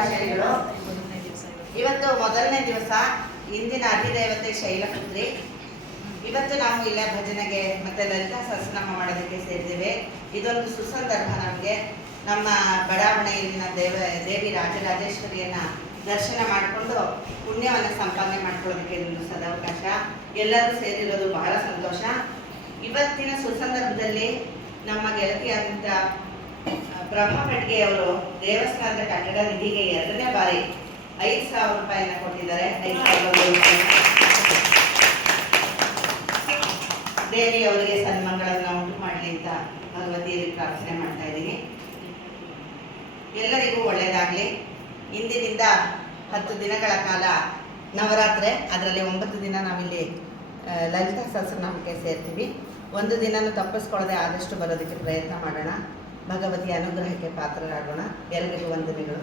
ಶುಭಾಶಯಗಳು. ಇವತ್ತು ಮೊದಲನೇ ದಿವಸ. ಇಂದಿನ ಅಧಿದೇವತೆ ಶೈಲಪುತ್ರಿ. ಇವತ್ತು ನಾವು ಇಲ್ಲ ಭಜನೆಗೆ ಮತ್ತೆ ಲಲಿತಾ ಸಹಸ್ರನಾಮ ಮಾಡೋದಕ್ಕೆ ಸೇರಿದ್ದೇವೆ. ಇದೊಂದು ಸುಸಂದರ್ಭ. ನಮಗೆ ನಮ್ಮ ಬಡಾವಣೆಯಲ್ಲಿನ ದೇವಿ ರಾಜರಾಜೇಶ್ವರಿಯನ್ನ ದರ್ಶನ ಮಾಡಿಕೊಂಡು ಪುಣ್ಯವನ್ನು ಸಂಪಾದನೆ ಮಾಡ್ಕೊಳ್ಳೋದಕ್ಕೆ ಇದೊಂದು ಸದಾವಕಾಶ. ಎಲ್ಲರೂ ಸೇರಿರೋದು ಬಹಳ ಸಂತೋಷ. ಇವತ್ತಿನ ಸುಸಂದರ್ಭದಲ್ಲಿ ನಮ್ಮ ಗೆಳತಿಯಾದಂಥ ಬ್ರಹ್ಮ ಖಡ್ಗೆ ಅವರು ದೇವಸ್ಥಾನದ ಕಟ್ಟಡ ನಿಧಿಗೆ 2ನೇ ಬಾರಿ 5,000 ರೂಪಾಯಿನ ಕೊಟ್ಟಿದ್ದಾರೆ. 5,000 ರೂಪಾಯಿ. ದೇವಿ ಅವರಿಗೆ ಸನ್ಮಂಗಳನ್ನ ಉಂಟು ಮಾಡಲಿ ಅಂತ ಭಗವತಿಯರಿಗೆ ಪ್ರಾರ್ಥನೆ ಮಾಡ್ತಾ ಇದ್ದೀನಿ. ಎಲ್ಲರಿಗೂ ಒಳ್ಳೆಯದಾಗಲಿ. ಇಂದಿನಿಂದ 10 ದಿನಗಳ ಕಾಲ ನವರಾತ್ರಿ. ಅದರಲ್ಲಿ 9 ದಿನ ನಾವಿಲ್ಲಿ ಲಲಿತಾ ಸಹಸ್ರನಾಮಕ್ಕೆ ಸೇರ್ತೀವಿ. 1 ದಿನನೂ ತಪ್ಪಿಸ್ಕೊಳ್ಳದೆ ಆದಷ್ಟು ಬರೋದಕ್ಕೆ ಪ್ರಯತ್ನ ಮಾಡೋಣ. ಭಗವತಿಯ ಅನುಗ್ರಹಕ್ಕೆ ಪಾತ್ರರಾಗೋಣ. ಎಲ್ಲರಿಗೂ ವಂದನೆಗಳು.